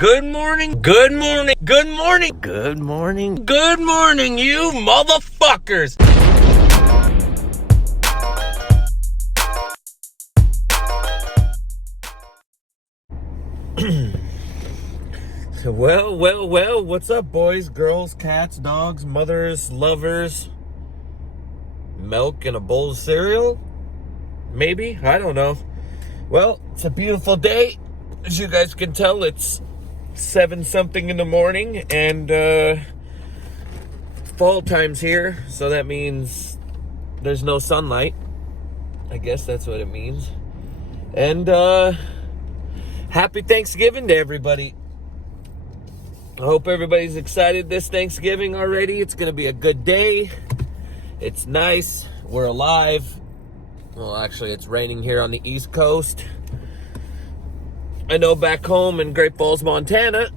Good morning, good morning, good morning, good morning, good morning, you motherfuckers! Well, what's up, boys, girls, cats, dogs, mothers, lovers? Milk and a bowl of cereal? Maybe? I don't know. Well, it's a beautiful day. As you guys can tell, it's 7-something in the morning, and fall time's here, so that means there's no sunlight. I guess that's what it means. And happy Thanksgiving to everybody. I hope everybody's excited this Thanksgiving already. It's gonna be a good day. It's nice. We're alive. Well, actually, it's raining here on the East Coast. I know back home in Great Falls, Montana,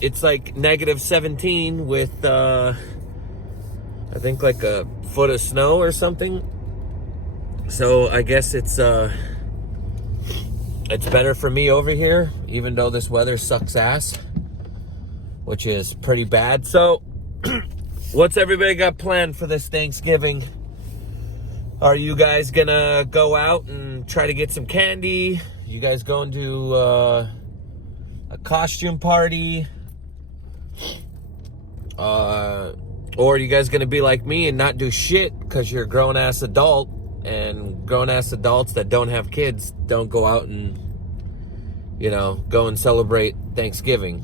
it's like -17 with, I think like a foot of snow or something. So I guess it's better for me over here, even though this weather sucks ass, which is pretty bad. So what's everybody got planned for this Thanksgiving? Are you guys gonna go out and try to get some candy? You guys going to a costume party? Or are you guys gonna be like me and not do shit because you're a grown-ass adult, and grown-ass adults that don't have kids don't go out and, go and celebrate Thanksgiving?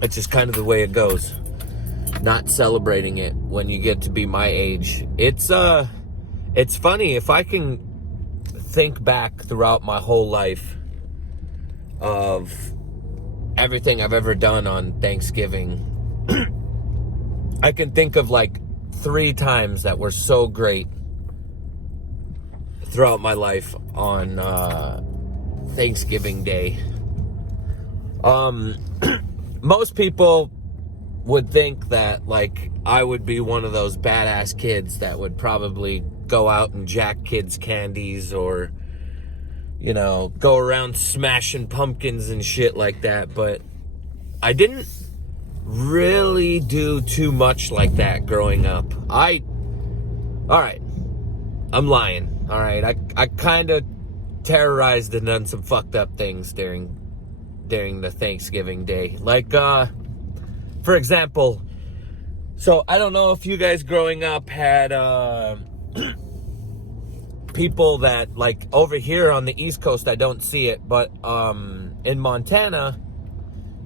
It's just kind of the way it goes. Not celebrating it when you get to be my age. It's funny, if I can think back throughout my whole life of everything I've ever done on Thanksgiving, I can think of like 3 times that were so great throughout my life on Thanksgiving Day. Most people would think that, like, I would be one of those badass kids that would probably go out and jack kids' candies or, go around smashing pumpkins and shit like that. But I didn't really do too much like that growing up. Alright, I'm lying. Alright, I kind of terrorized and done some fucked up things during the Thanksgiving Day. Like, for example, so I don't know if you guys growing up had people that, like, over here on the East Coast, I don't see it, but in Montana,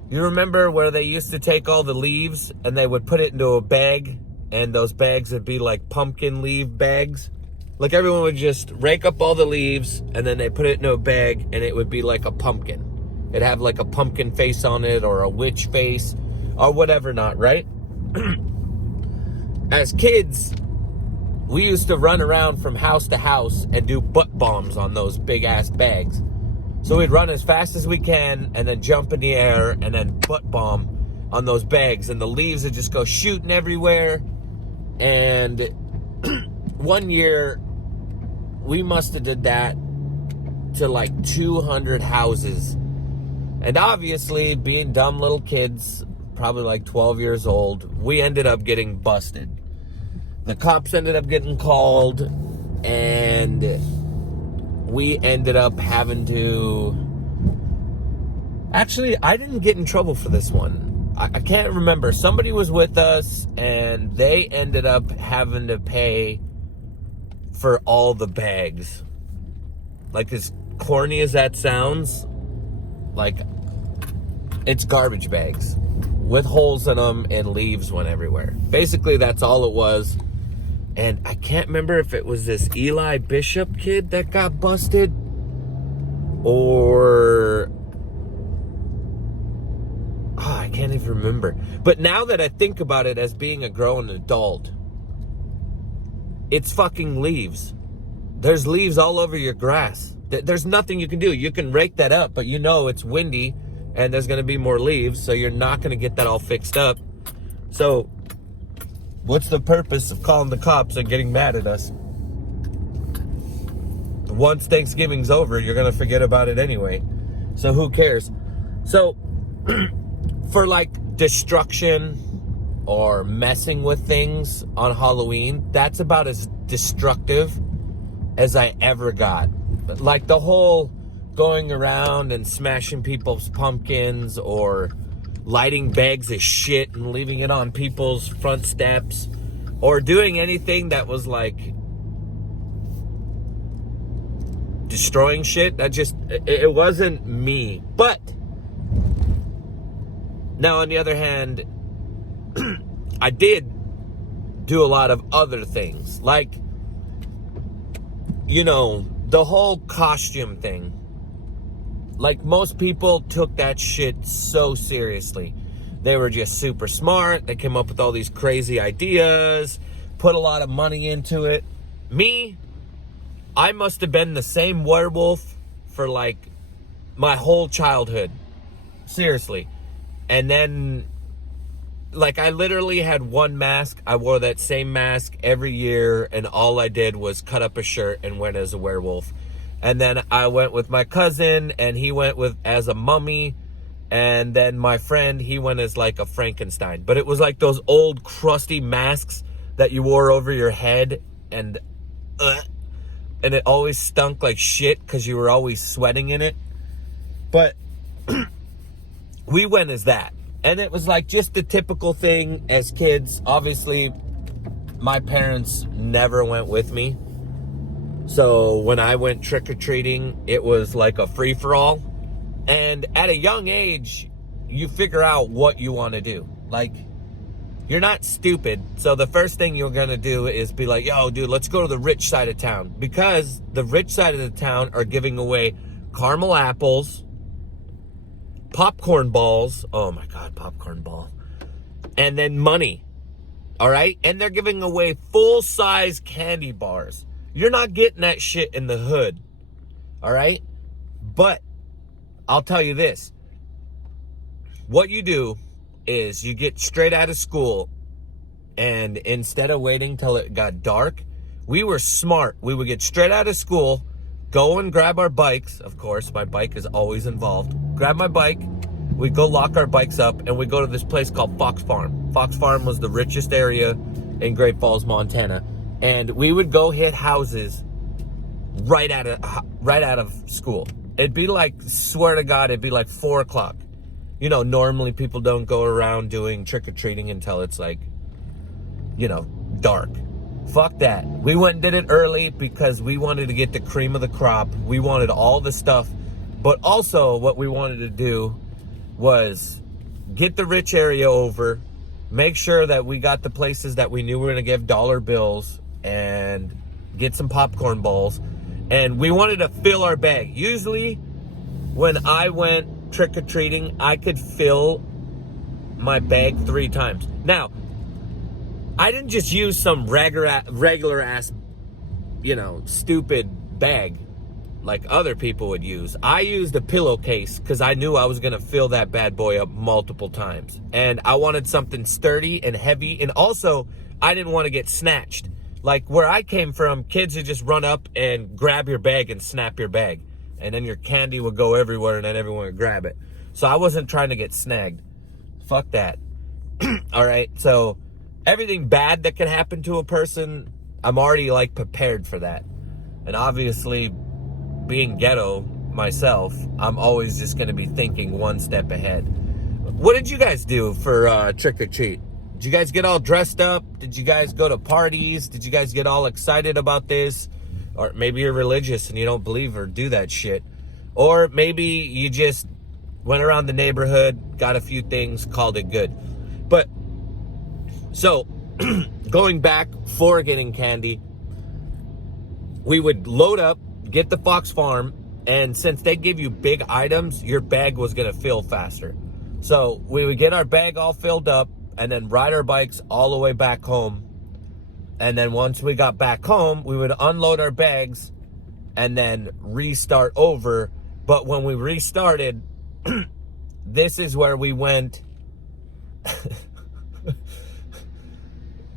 you remember where they used to take all the leaves and they would put it into a bag, and those bags would be like pumpkin leaf bags? Like, everyone would just rake up all the leaves and then they put it into a bag and it would be like a pumpkin. It'd have like a pumpkin face on it or a witch face or whatever not, right? As kids, we used to run around from house to house and do butt bombs on those big ass bags. So we'd run as fast as we can and then jump in the air and then butt bomb on those bags, and the leaves would just go shooting everywhere. And one year we must have did that to like 200 houses. And obviously, being dumb little kids, probably like 12 years old, we ended up getting busted. The cops ended up getting called, and we ended up having to... Actually, I didn't get in trouble for this one. I can't remember. Somebody was with us, and they ended up having to pay for all the bags. Like, as corny as that sounds, like, it's garbage bags with holes in them and leaves went everywhere. Basically, that's all it was. And I can't remember if it was this Eli Bishop kid that got busted or... I can't even remember. But now that I think about it as being a grown adult, it's fucking leaves. There's leaves all over your grass. There's nothing you can do. You can rake that up, but it's windy and there's going to be more leaves, so you're not going to get that all fixed up. So what's the purpose of calling the cops and getting mad at us? Once Thanksgiving's over, you're going to forget about it anyway. So who cares? So for like destruction or messing with things on Halloween, that's about as destructive as I ever got. Like the whole going around and smashing people's pumpkins or lighting bags of shit and leaving it on people's front steps or doing anything that was like destroying shit. It wasn't me. But now on the other hand, I did do a lot of other things, like, you know, the whole costume thing. Like, most people took that shit so seriously. They were just super smart. They came up with all these crazy ideas, put a lot of money into it. Me, I must have been the same werewolf for like my whole childhood. Seriously. And then, like, I literally had one mask. I wore that same mask every year, and all I did was cut up a shirt and went as a werewolf. And then I went with my cousin, and he went as a mummy. And then my friend, he went as like a Frankenstein. But it was like those old crusty masks that you wore over your head, and it always stunk like shit because you were always sweating in it. But we went as that. And it was like just the typical thing as kids. Obviously, my parents never went with me. So when I went trick-or-treating, it was like a free-for-all. And at a young age, you figure out what you want to do. Like, you're not stupid. So the first thing you're going to do is be like, yo, dude, let's go to the rich side of town. Because the rich side of the town are giving away caramel apples, popcorn balls. Oh my God, popcorn ball. And then money. All right? And they're giving away full-size candy bars. You're not getting that shit in the hood. All right? But I'll tell you this. What you do is you get straight out of school, and instead of waiting till it got dark, we were smart. We would get straight out of school, go and grab our bikes. Of course, my bike is always involved. Grab my bike. We go lock our bikes up, and we go to this place called Fox Farm. Fox Farm was the richest area in Great Falls, Montana. And we would go hit houses right out of school. It'd be like, swear to God, it'd be like 4 o'clock. You know, normally people don't go around doing trick-or-treating until it's like, you know, dark. Fuck that. We went and did it early because we wanted to get the cream of the crop. We wanted all the stuff. But also what we wanted to do was get the rich area over, make sure that we got the places that we knew were going to give dollar bills, and get some popcorn balls. And we wanted to fill our bag. Usually when I went trick-or-treating, I could fill my bag 3 times. Now, I didn't just use some regular ass, you know, stupid bag like other people would use. I used a pillowcase because I knew I was going to fill that bad boy up multiple times. And I wanted something sturdy and heavy. And also, I didn't want to get snatched. Like where I came from, kids would just run up and grab your bag and snap your bag. And then your candy would go everywhere and then everyone would grab it. So I wasn't trying to get snagged. Fuck that. All right. So everything bad that can happen to a person, I'm already like prepared for that. And obviously, being ghetto myself, I'm always just going to be thinking one step ahead. What did you guys do for trick or treat? Did you guys get all dressed up? Did you guys go to parties? Did you guys get all excited about this? Or maybe you're religious and you don't believe or do that shit. Or maybe you just went around the neighborhood, got a few things, called it good. But, so, going back for getting candy, we would load up, get the Fox Farm, and since they give you big items, your bag was going to fill faster. So we would get our bag all filled up and then ride our bikes all the way back home. And then once we got back home, we would unload our bags and then restart over. But when we restarted, this is where we went.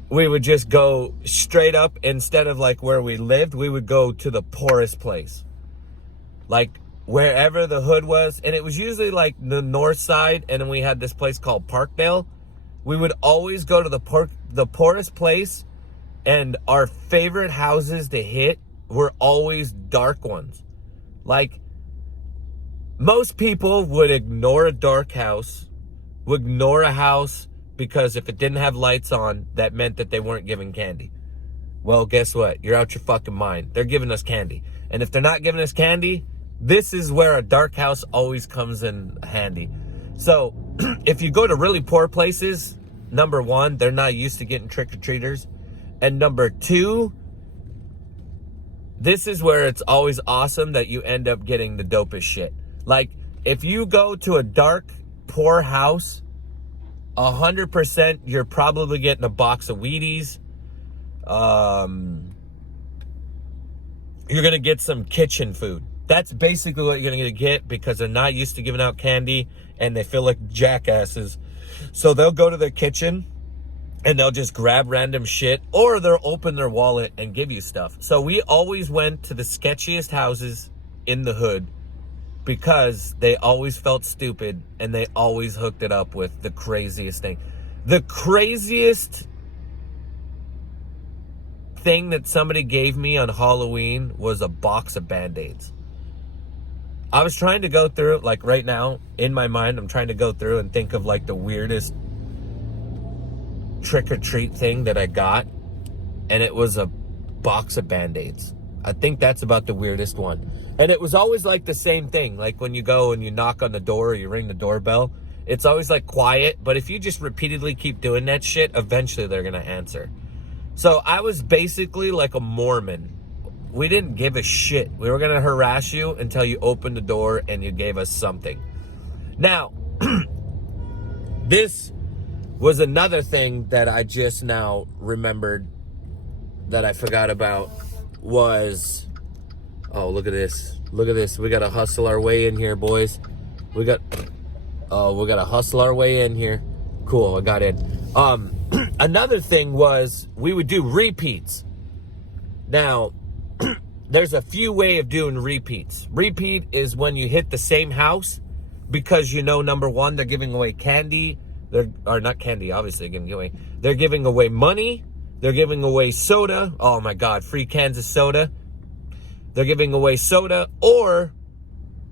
We would just go straight up. Instead of like where we lived, we would go to the poorest place. Like wherever the hood was, and it was usually like the north side, and then we had this place called Parkdale. We would always go to the poorest place, and our favorite houses to hit were always dark ones. Like, most people would ignore a dark house, would ignore a house because if it didn't have lights on, that meant that they weren't giving candy. Well, guess what? You're out your fucking mind. They're giving us candy. And if they're not giving us candy, this is where a dark house always comes in handy. So, if you go to really poor places, number one, they're not used to getting trick-or-treaters. And number two, this is where it's always awesome that you end up getting the dopest shit. Like, if you go to a dark, poor house, 100% you're probably getting a box of Wheaties. You're going to get some kitchen food. That's basically what you're going to get because they're not used to giving out candy and they feel like jackasses. So they'll go to their kitchen and they'll just grab random shit, or they'll open their wallet and give you stuff. So we always went to the sketchiest houses in the hood because they always felt stupid and they always hooked it up with the craziest thing. The craziest thing that somebody gave me on Halloween was a box of Band-Aids. I was trying to go through, like right now, in my mind, I'm trying to go through and think of like the weirdest trick-or-treat thing that I got, and it was a box of Band-Aids. I think that's about the weirdest one. And it was always like the same thing, like when you go and you knock on the door or you ring the doorbell, it's always like quiet, but if you just repeatedly keep doing that shit, eventually they're gonna answer. So I was basically like a Mormon. We didn't give a shit. We were gonna harass you until you opened the door and you gave us something. Now, this was another thing that I just now remembered that I forgot about was, oh, look at this. Look at this. We got to hustle our way in here, boys. We got to hustle our way in here. Cool, I got in. Another thing was we would do repeats. Now, there's a few ways of doing repeats. Repeat is when you hit the same house because you know, number one, they're giving away candy. Or not candy, obviously, giving away. They're giving away money. They're giving away soda. Oh my God, free cans of soda. They're giving away soda, or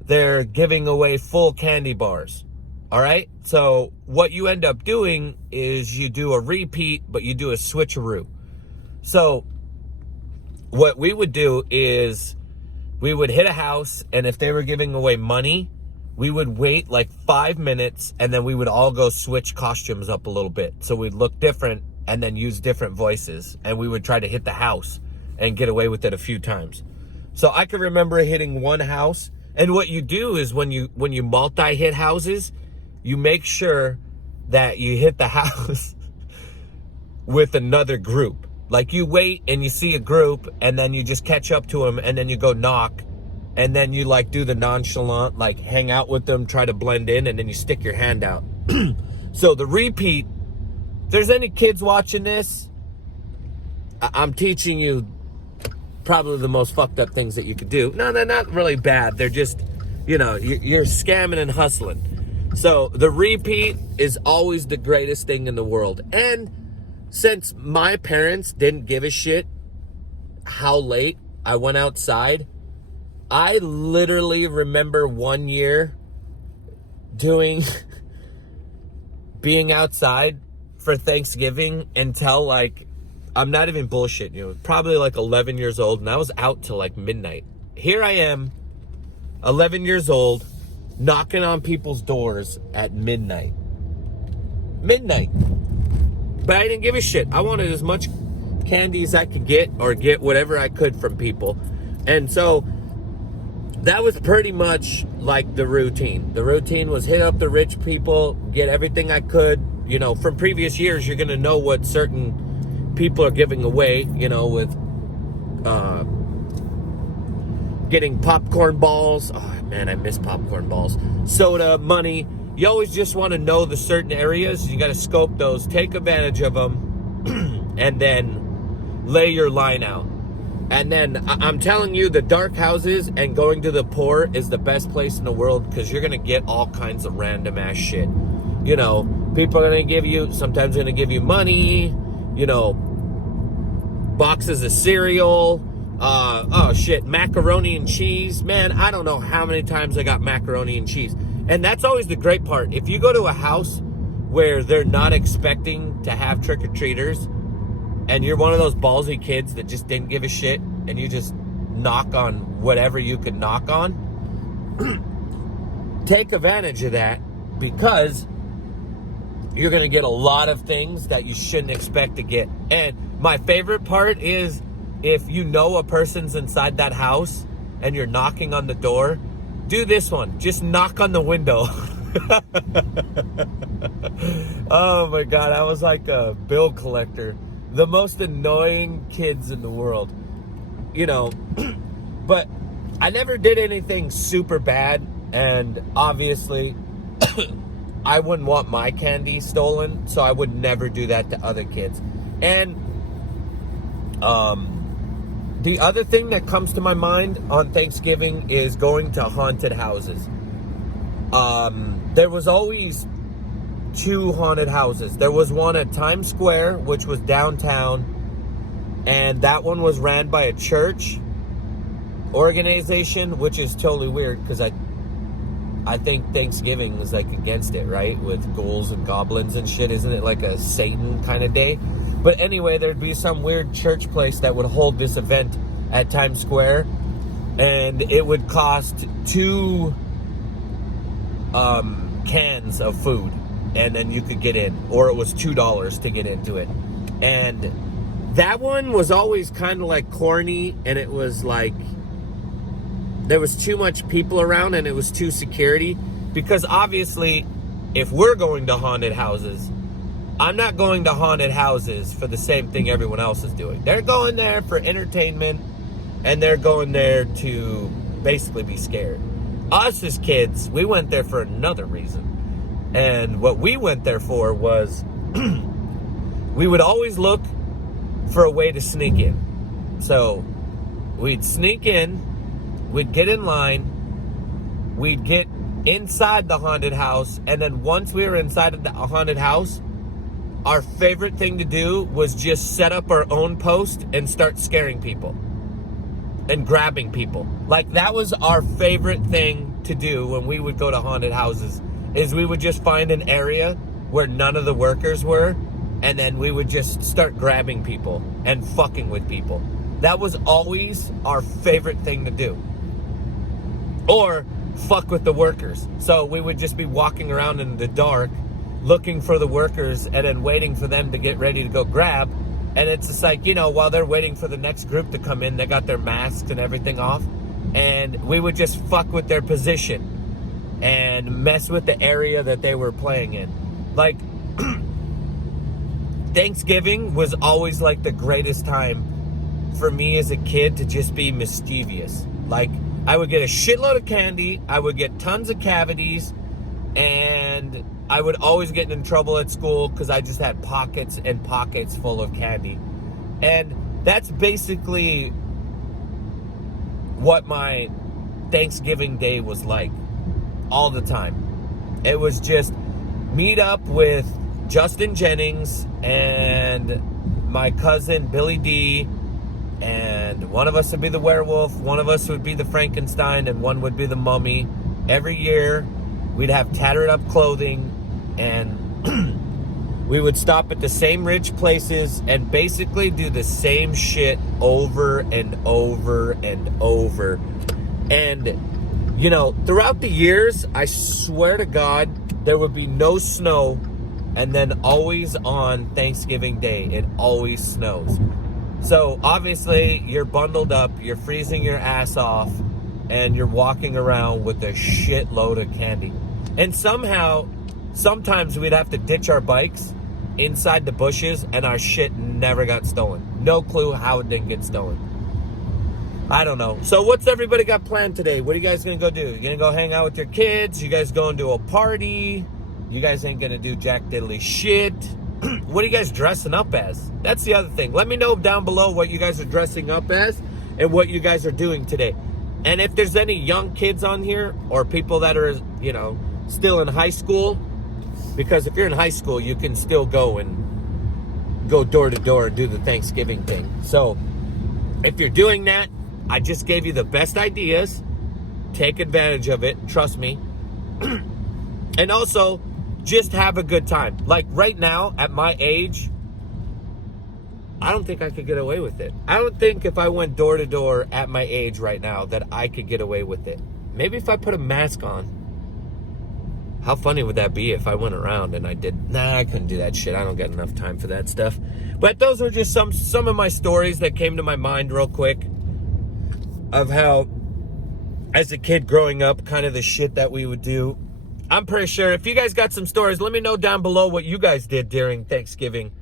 they're giving away full candy bars. All right? So what you end up doing is you do a repeat, but you do a switcheroo. So what we would do is we would hit a house, and if they were giving away money, we would wait like 5 minutes, and then we would all go switch costumes up a little bit. So we'd look different and then use different voices, and we would try to hit the house and get away with it a few times. So I can remember hitting one house, and what you do is when you multi-hit houses, you make sure that you hit the house with another group. Like you wait and you see a group, and then you just catch up to them, and then you go knock, and then you like do the nonchalant, like hang out with them, try to blend in, and then you stick your hand out. So the repeat, if there's any kids watching this, I'm teaching you probably the most fucked up things that you could do. No, they're not really bad. They're just, you know, you're scamming and hustling. So the repeat is always the greatest thing in the world. And since my parents didn't give a shit how late I went outside, I literally remember one year being outside for Thanksgiving until like, I'm not even bullshitting you, probably like 11 years old, and I was out till like midnight. Here I am, 11 years old, knocking on people's doors at midnight. But I didn't give a shit. I wanted as much candy as I could get, or get whatever I could from people. And so that was pretty much like the routine. The routine was hit up the rich people, get everything I could. You know, from previous years, you're going to know what certain people are giving away, you know, with getting popcorn balls. Oh, man, I miss popcorn balls. Soda, money. You always just want to know the certain areas. You got to scope those, take advantage of them, and then lay your line out. And then I'm telling you, the dark houses and going to the poor is the best place in the world, because you're going to get all kinds of random ass shit. You know, people are going to give you, sometimes going to give you money, you know, boxes of cereal, macaroni and cheese. Man, I don't know how many times I got macaroni and cheese. And that's always the great part. If you go to a house where they're not expecting to have trick-or-treaters, and you're one of those ballsy kids that just didn't give a shit, and you just knock on whatever you could knock on, take advantage of that, because you're going to get a lot of things that you shouldn't expect to get. And my favorite part is, if you know a person's inside that house and you're knocking on the door, do this one. Just knock on the window. Oh my God, I was like a bill collector. The most annoying kids in the world, you know. But I never did anything super bad, and obviously I wouldn't want my candy stolen, so I would never do that to other kids. And the other thing that comes to my mind on Thanksgiving is going to haunted houses. There was always 2 haunted houses. There was one at Times Square, which was downtown, and that one was ran by a church organization, which is totally weird, because I think Thanksgiving is like against it, right? With ghouls and goblins and shit. Isn't it like a Satan kind of day? But anyway, there'd be some weird church place that would hold this event at Times Square, and it would cost 2 cans of food, and then you could get in, or it was $2 to get into it. And that one was always kind of like corny, and it was like there was too much people around, and it was too security, because obviously if we're going to haunted houses, I'm not going to haunted houses for the same thing everyone else is doing. They're going there for entertainment, and they're going there to basically be scared. Us as kids, we went there for another reason. And what we went there for was we would always look for a way to sneak in. So we'd sneak in, we'd get in line, we'd get inside the haunted house, and then once we were inside of the haunted house, our favorite thing to do was just set up our own post and start scaring people and grabbing people. Like, that was our favorite thing to do when we would go to haunted houses, is we would just find an area where none of the workers were, and then we would just start grabbing people and fucking with people. That was always our favorite thing to do. Or fuck with the workers. So we would just be walking around in the dark looking for the workers, and then waiting for them to get ready to go grab. And it's just like, you know, while they're waiting for the next group to come in, they got their masks and everything off, and we would just fuck with their position and mess with the area that they were playing in. Like, Thanksgiving was always like the greatest time for me as a kid to just be mischievous. Like, I would get a shitload of candy, I would get tons of cavities, and I would always get in trouble at school because I just had pockets and pockets full of candy. And that's basically what my Thanksgiving Day was like all the time. It was just meet up with Justin Jennings and my cousin Billy D, and one of us would be the werewolf, one of us would be the Frankenstein, and one would be the mummy. Every year we'd have tattered up clothing, and we would stop at the same rich places and basically do the same shit over and over and over. And, you know, throughout the years, I swear to God, there would be no snow, and then always on Thanksgiving Day, it always snows. So obviously you're bundled up, you're freezing your ass off, and you're walking around with a shitload of candy. And somehow, sometimes we'd have to ditch our bikes inside the bushes, and our shit never got stolen. No clue how it didn't get stolen. I don't know. So what's everybody got planned today? What are you guys gonna go do? You gonna go hang out with your kids? You guys going to a party? You guys ain't gonna do jack diddly shit. What are you guys dressing up as? That's the other thing. Let me know down below what you guys are dressing up as. and what you guys are doing today. And if there's any young kids on here or people that are, you know, still in high school, because if you're in high school, you can still go door to door and do the Thanksgiving thing. So if you're doing that, I just gave you the best ideas. Take advantage of it. Trust me. And also, just have a good time. Like right now, at my age, I don't think I could get away with it. I don't think if I went door to door at my age right now that I could get away with it. Maybe if I put a mask on. How funny would that be if I went around and I did? Nah, I couldn't do that shit. I don't got enough time for that stuff. But those were just some of my stories that came to my mind real quick of how, as a kid growing up, kind of the shit that we would do. I'm pretty sure if you guys got some stories, let me know down below what you guys did during Thanksgiving.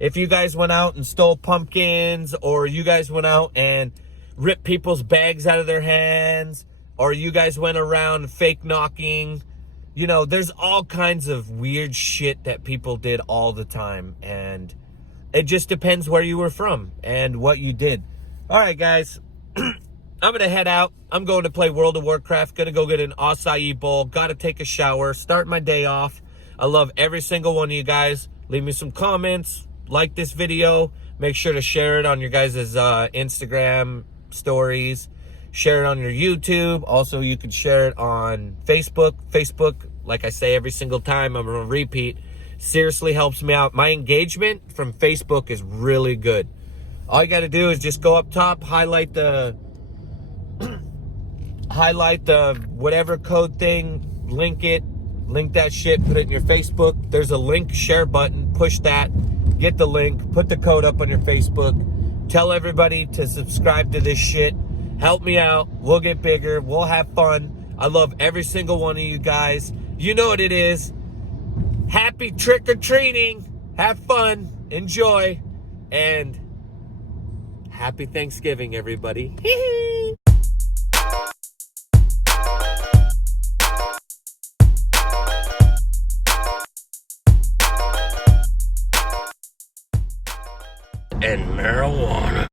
If you guys went out and stole pumpkins, or you guys went out and ripped people's bags out of their hands, or you guys went around fake knocking. You know, there's all kinds of weird shit that people did all the time. And it just depends where you were from and what you did. All right, guys. I'm going to head out. I'm going to play World of Warcraft. Going to go get an acai bowl. Got to take a shower. Start my day off. I love every single one of you guys. Leave me some comments. Like this video. Make sure to share it on your guys' Instagram stories. Share it on your YouTube. Also, you could share it on Facebook. Facebook, like I say every single time, I'm going to repeat, seriously helps me out. My engagement from Facebook is really good. All you got to do is just go up top, highlight the whatever code thing, link that shit, put it in your Facebook. There's a link share button. Push that. Get the link. Put the code up on your Facebook. Tell everybody to subscribe to this shit. Help me out. We'll get bigger. We'll have fun. I love every single one of you guys. You know what it is. Happy trick-or-treating. Have fun. Enjoy. And happy Thanksgiving, everybody. And marijuana.